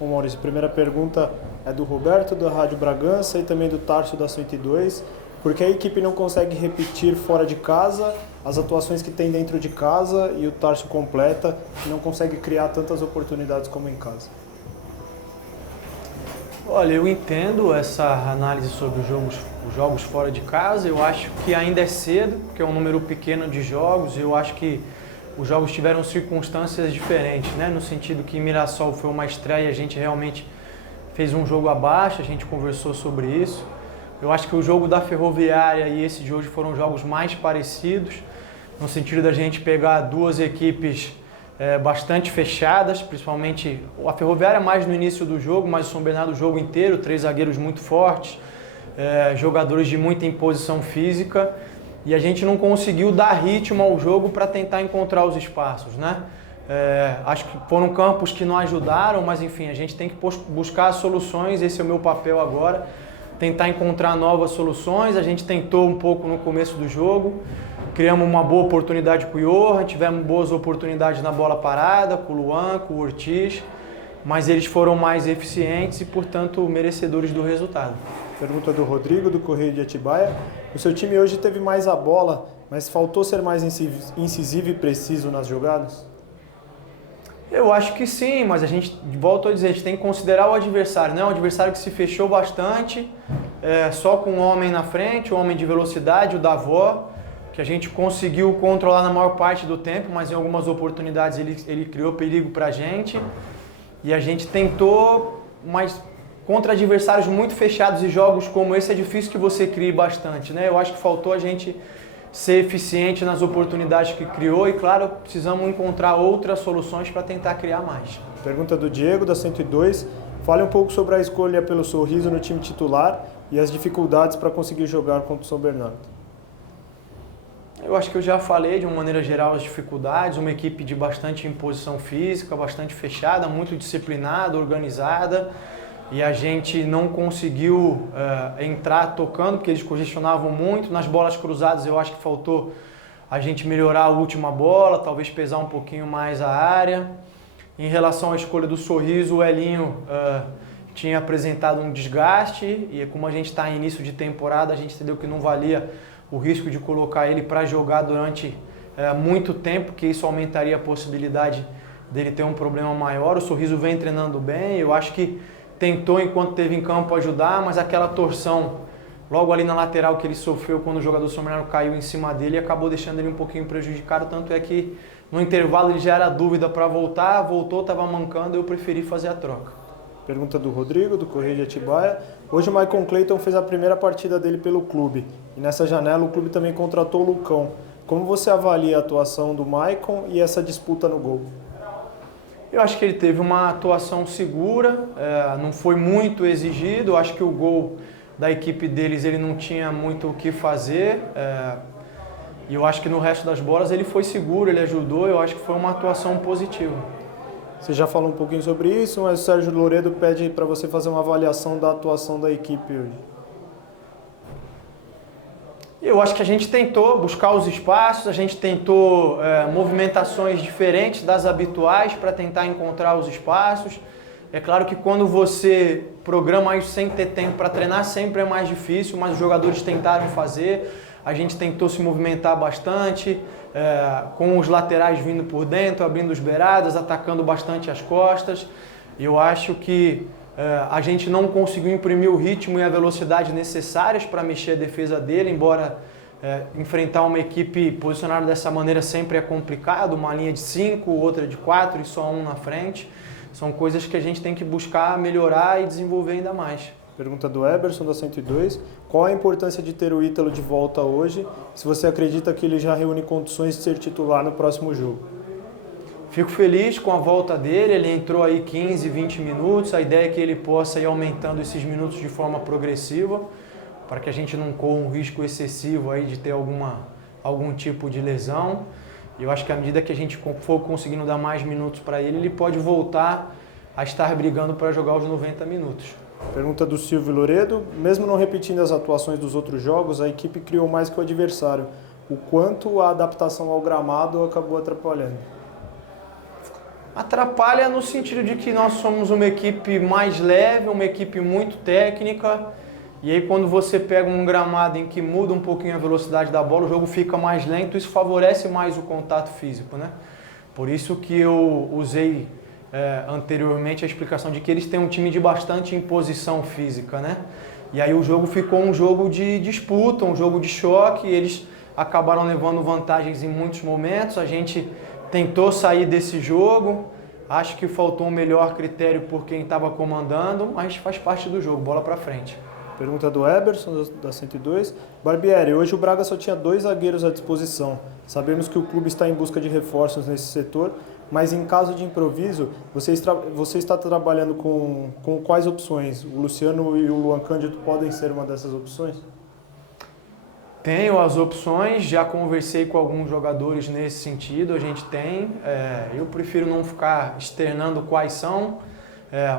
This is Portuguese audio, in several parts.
Bom, Maurício, a primeira pergunta é do Roberto, da Rádio Bragança, e também do Tárcio, da 102. Por que a equipe não consegue repetir fora de casa as atuações que tem dentro de casa, e o Tárcio completa, que não consegue criar tantas oportunidades como em casa? Olha, eu entendo essa análise sobre os jogos fora de casa. Eu acho que ainda é cedo, porque é um número pequeno de jogos. Eu acho que os jogos tiveram circunstâncias diferentes, né? No sentido que Mirassol foi uma estreia, a gente realmente fez um jogo abaixo, a gente conversou sobre isso. Eu acho que o jogo da Ferroviária e esse de hoje foram jogos mais parecidos, no sentido da gente pegar duas equipes bastante fechadas, principalmente a Ferroviária mais no início do jogo, mas o São Bernardo o jogo inteiro, 3 zagueiros muito fortes, jogadores de muita imposição física, e a gente não conseguiu dar ritmo ao jogo para tentar encontrar os espaços, né? Acho que foram campos que não ajudaram, mas enfim, a gente tem que buscar soluções, esse é o meu papel agora, tentar encontrar novas soluções. A gente tentou um pouco no começo do jogo, criamos uma boa oportunidade com o Johan, tivemos boas oportunidades na bola parada, com o Luan, com o Ortiz, mas eles foram mais eficientes e, portanto, merecedores do resultado. Pergunta do Rodrigo, do Correio de Atibaia. O seu time hoje teve mais a bola, mas faltou ser mais incisivo e preciso nas jogadas? Eu acho que sim, mas a gente, volto a dizer, a gente tem que considerar o adversário, né? Um adversário que se fechou bastante, só com um homem na frente, um homem de velocidade, o Davó, que a gente conseguiu controlar na maior parte do tempo, mas em algumas oportunidades ele criou perigo pra gente. E a gente tentou, mas contra adversários muito fechados e jogos como esse é difícil que você crie bastante, né? Eu acho que faltou a gente ser eficiente nas oportunidades que criou e, claro, precisamos encontrar outras soluções para tentar criar mais. Pergunta do Diego, da 102. Fale um pouco sobre a escolha pelo Sorriso no time titular e as dificuldades para conseguir jogar contra o São Bernardo. Eu acho que eu já falei de uma maneira geral as dificuldades, uma equipe de bastante imposição física, bastante fechada, muito disciplinada, organizada, e a gente não conseguiu entrar tocando, porque eles congestionavam muito. Nas bolas cruzadas eu acho que faltou a gente melhorar a última bola, talvez pesar um pouquinho mais a área. Em relação à escolha do Sorriso, o Elinho tinha apresentado um desgaste, e como a gente está em início de temporada, a gente entendeu que não valia o risco de colocar ele para jogar durante muito tempo, porque isso aumentaria a possibilidade dele ter um problema maior. O Sorriso vem treinando bem, eu acho que tentou enquanto teve em campo ajudar, mas aquela torção logo ali na lateral que ele sofreu quando o jogador São Bernardo caiu em cima dele e acabou deixando ele um pouquinho prejudicado, tanto é que no intervalo ele já era dúvida para voltar, voltou, estava mancando, eu preferi fazer a troca. Pergunta do Rodrigo, do Correio de Atibaia. Hoje o Maicon Clayton fez a primeira partida dele pelo clube, e nessa janela o clube também contratou o Lucão. Como você avalia a atuação do Maicon e essa disputa no gol? Eu acho que ele teve uma atuação segura, não foi muito exigido. Eu acho que o gol da equipe deles ele não tinha muito o que fazer, e eu acho que no resto das bolas ele foi seguro, ele ajudou. Eu acho que foi uma atuação positiva. Você já falou um pouquinho sobre isso, mas o Sérgio Loredo pede para você fazer uma avaliação da atuação da equipe hoje. Eu acho que a gente tentou buscar os espaços, a gente tentou movimentações diferentes das habituais para tentar encontrar os espaços. É claro que quando você programa isso sem ter tempo para treinar, sempre é mais difícil, mas os jogadores tentaram fazer. A gente tentou se movimentar bastante, com os laterais vindo por dentro, abrindo as beiradas, atacando bastante as costas. Eu acho que a gente não conseguiu imprimir o ritmo e a velocidade necessárias para mexer a defesa dele, embora enfrentar uma equipe posicionada dessa maneira sempre é complicado, uma linha de 5, outra de 4 e só um na frente. São coisas que a gente tem que buscar melhorar e desenvolver ainda mais. Pergunta do Eberson, da 102. Qual a importância de ter o Ítalo de volta hoje, se você acredita que ele já reúne condições de ser titular no próximo jogo? Fico feliz com a volta dele, ele entrou aí 15, 20 minutos, a ideia é que ele possa ir aumentando esses minutos de forma progressiva, para que a gente não corra um risco excessivo aí de ter algum tipo de lesão. Eu acho que à medida que a gente for conseguindo dar mais minutos para ele, ele pode voltar a estar brigando para jogar os 90 minutos. Pergunta do Silvio Loredo. Mesmo não repetindo as atuações dos outros jogos, a equipe criou mais que o adversário. O quanto a adaptação ao gramado acabou atrapalhando? Atrapalha no sentido de que nós somos uma equipe mais leve, uma equipe muito técnica, e aí quando você pega um gramado em que muda um pouquinho a velocidade da bola, o jogo fica mais lento, isso favorece mais o contato físico, né? Por isso que eu usei anteriormente a explicação de que eles têm um time de bastante imposição física, né? E aí o jogo ficou um jogo de disputa, um jogo de choque, eles acabaram levando vantagens em muitos momentos, a gente tentou sair desse jogo, acho que faltou um melhor critério por quem estava comandando, mas faz parte do jogo, bola para frente. Pergunta do Eberson, da 102. Barbieri, hoje o Braga só tinha 2 zagueiros à disposição. Sabemos que o clube está em busca de reforços nesse setor, mas em caso de improviso, você está trabalhando com quais opções? O Luciano e o Luan Cândido podem ser uma dessas opções? Tenho as opções, já conversei com alguns jogadores nesse sentido, a gente tem. Eu prefiro não ficar externando quais são,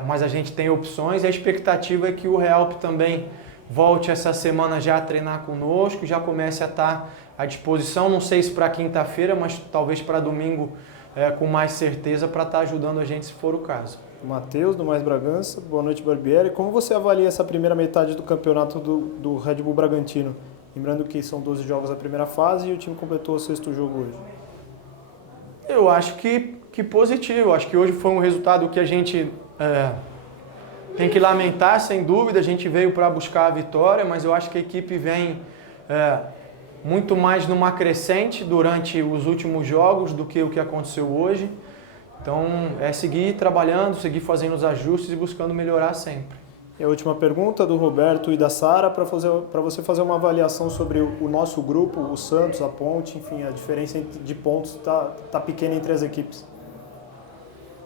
mas a gente tem opções. A expectativa é que o Realp também volte essa semana já a treinar conosco, já comece a estar à disposição, não sei se para quinta-feira, mas talvez para domingo com mais certeza, para estar ajudando a gente se for o caso. Matheus, do Mais Bragança, boa noite Barbieri. Como você avalia essa primeira metade do campeonato do Red Bull Bragantino? Lembrando que são 12 jogos da primeira fase e o time completou o 6º jogo hoje. Eu acho que positivo. Acho que hoje foi um resultado que a gente tem que lamentar, sem dúvida. A gente veio para buscar a vitória, mas eu acho que a equipe vem muito mais numa crescente durante os últimos jogos do que o que aconteceu hoje. Então, é seguir trabalhando, seguir fazendo os ajustes e buscando melhorar sempre. E a última pergunta do Roberto e da Sara, para você fazer uma avaliação sobre o nosso grupo, o Santos, a Ponte, enfim, a diferença de pontos está pequena entre as equipes.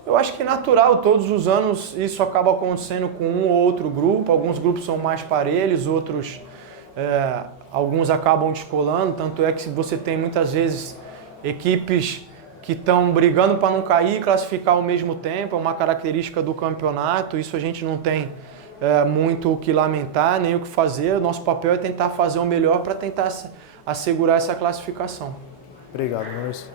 Eu acho que é natural, todos os anos isso acaba acontecendo com um ou outro grupo, alguns grupos são mais parelhos, outros, alguns acabam descolando, tanto é que você tem muitas vezes equipes que estão brigando para não cair e classificar ao mesmo tempo, é uma característica do campeonato, isso a gente não tem muito o que lamentar, nem o que fazer. O nosso papel é tentar fazer o melhor para tentar assegurar essa classificação. Obrigado, Maurício.